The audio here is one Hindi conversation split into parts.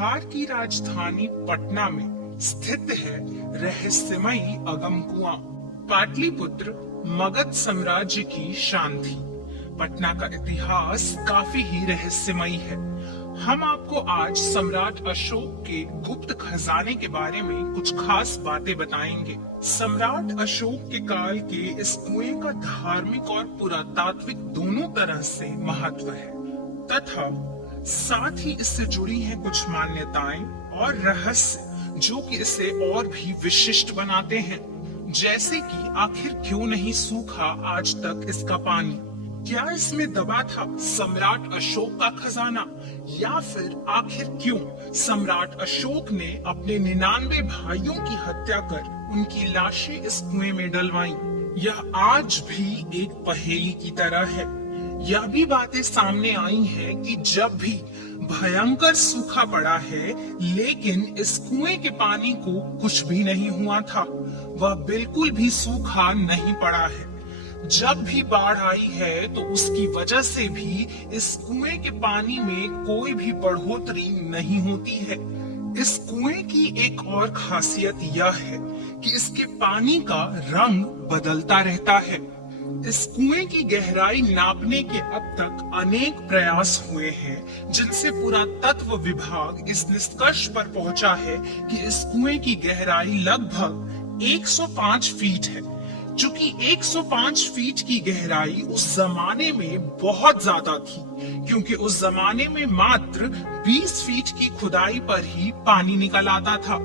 बिहार की राजधानी पटना में स्थित है रहस्यमयी अगम कुआं। पाटलिपुत्र मगध साम्राज्य की शान थी। पटना का इतिहास काफी ही रहस्यमयी है। हम आपको आज सम्राट अशोक के गुप्त खजाने के बारे में कुछ खास बातें बताएंगे। सम्राट अशोक के काल के इस कुएं का धार्मिक और पुरातात्विक दोनों तरह से महत्व है तथा साथ ही इससे जुड़ी हैं कुछ मान्यताएं और रहस्य जो कि इसे और भी विशिष्ट बनाते हैं। जैसे कि आखिर क्यों नहीं सूखा आज तक इसका पानी? क्या इसमें दबा था सम्राट अशोक का खजाना? या फिर आखिर क्यों सम्राट अशोक ने अपने 99 भाइयों की हत्या कर उनकी लाशें इस कुएं में डलवाई? यह आज भी एक पहेली की तरह है। यह भी बातें सामने आई हैं कि जब भी भयंकर सूखा पड़ा है लेकिन इस कुएं के पानी को कुछ भी नहीं हुआ था, वह बिल्कुल भी सूखा नहीं पड़ा है। जब भी बाढ़ आई है तो उसकी वजह से भी इस कुएं के पानी में कोई भी बढ़ोतरी नहीं होती है। इस कुएं की एक और खासियत यह है कि इसके पानी का रंग बदलता रहता है। इस कुएं की गहराई नापने के अब तक अनेक प्रयास हुए हैं, जिनसे पुरातत्व विभाग इस निष्कर्ष पर पहुंचा है कि इस कुएं की गहराई लगभग 105 फीट है। चूंकि 105 फीट की गहराई उस जमाने में बहुत ज्यादा थी, क्योंकि उस जमाने में मात्र 20 फीट की खुदाई पर ही पानी निकल आता था।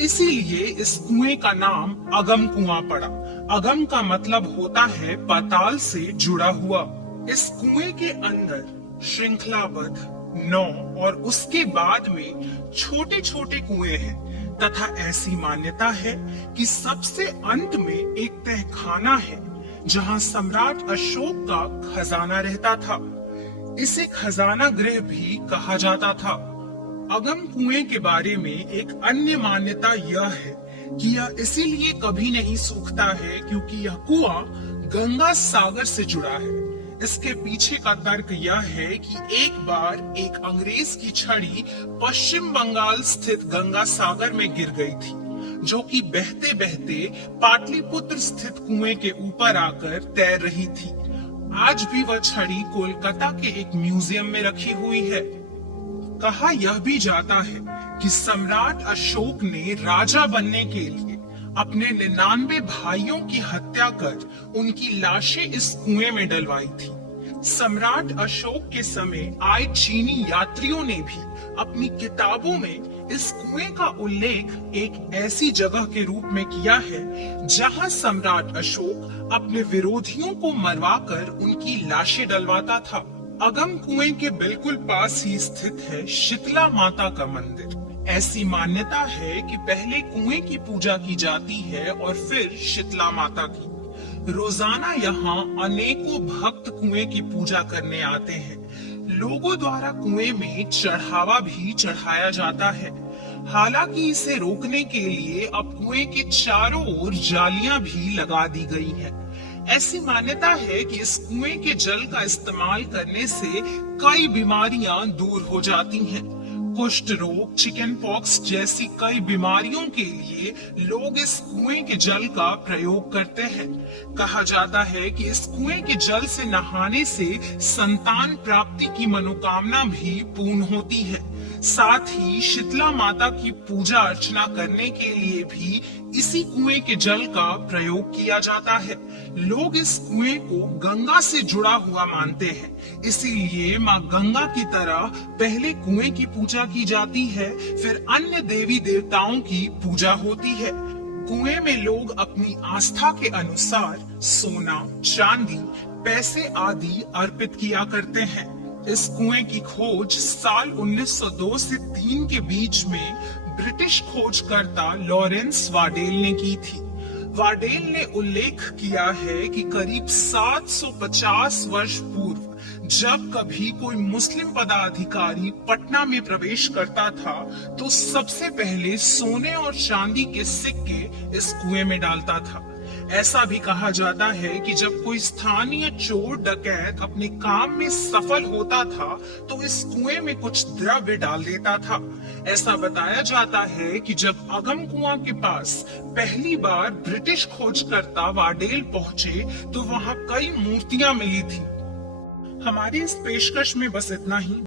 इसीलिए इस कुएं का नाम अगम कुआं पड़ा। अगम का मतलब होता है पाताल से जुड़ा हुआ। इस कुएं के अंदर श्रृंखलाबद्ध 9 और उसके बाद में छोटे छोटे कुएं हैं तथा ऐसी मान्यता है कि सबसे अंत में एक तहखाना है जहां सम्राट अशोक का खजाना रहता था। इसे खजाना गृह भी कहा जाता था। अगम कुएं के बारे में एक अन्य मान्यता यह है कि यह इसीलिए कभी नहीं सूखता है क्योंकि यह कुआं गंगा सागर से जुड़ा है। इसके पीछे का तर्क यह है कि एक बार एक अंग्रेज की छड़ी पश्चिम बंगाल स्थित गंगा सागर में गिर गई थी, जो कि बहते बहते पाटलिपुत्र स्थित कुएं के ऊपर आकर तैर रही थी। आज भी वह छड़ी कोलकाता के एक म्यूजियम में रखी हुई है। कहा यह भी जाता है कि सम्राट अशोक ने राजा बनने के लिए अपने 99 भाइयों की हत्या कर उनकी लाशें इस कुएं में डलवाई थी। सम्राट अशोक के समय आए चीनी यात्रियों ने भी अपनी किताबों में इस कुएं का उल्लेख एक ऐसी जगह के रूप में किया है जहां सम्राट अशोक अपने विरोधियों को मरवाकर उनकी लाशें डलवाता था। अगम कुएं के बिल्कुल पास ही स्थित है शीतला माता का मंदिर। ऐसी मान्यता है कि पहले कुएं की पूजा की जाती है और फिर शीतला माता की। रोजाना यहाँ अनेकों भक्त कुएं की पूजा करने आते हैं। लोगों द्वारा कुएं में चढ़ावा भी चढ़ाया जाता है। हालांकि इसे रोकने के लिए अब कुएं के चारों ओर जालियां भी लगा दी गई हैं। ऐसी मान्यता है कि इस कुएं के जल का इस्तेमाल करने से कई बीमारियां दूर हो जाती हैं। कुष्ठ रोग, चिकन पॉक्स जैसी कई बीमारियों के लिए लोग इस कुएं के जल का प्रयोग करते हैं। कहा जाता है कि इस कुएं के जल से नहाने से संतान प्राप्ति की मनोकामना भी पूर्ण होती है। साथ ही शीतला माता की पूजा अर्चना करने के लिए भी इसी कुएं के जल का प्रयोग किया जाता है। लोग इस कुएं को गंगा से जुड़ा हुआ मानते हैं, इसीलिए माँ गंगा की तरह पहले कुएं की पूजा की जाती है, फिर अन्य देवी देवताओं की पूजा होती है। कुएं में लोग अपनी आस्था के अनुसार सोना, चांदी, पैसे आदि अर्पित किया करते हैं। इस कुएं की खोज साल 1902 से 3 के बीच में ब्रिटिश खोजकर्ता लॉरेंस वाडेल ने की थी। वाडेल ने उल्लेख किया है कि करीब 750 वर्ष पूर्व जब कभी कोई मुस्लिम पदाधिकारी पटना में प्रवेश करता था तो सबसे पहले सोने और चांदी के सिक्के इस कुएं में डालता था। ऐसा भी कहा जाता है कि जब कोई स्थानीय चोर डकैत अपने काम में सफल होता था तो इस कुएं में कुछ द्रव्य डाल देता था। ऐसा बताया जाता है कि जब अगम कुआं के पास पहली बार ब्रिटिश खोजकर्ता वाडेल पहुंचे तो वहां कई मूर्तियां मिली थी। हमारी इस पेशकश में बस इतना ही।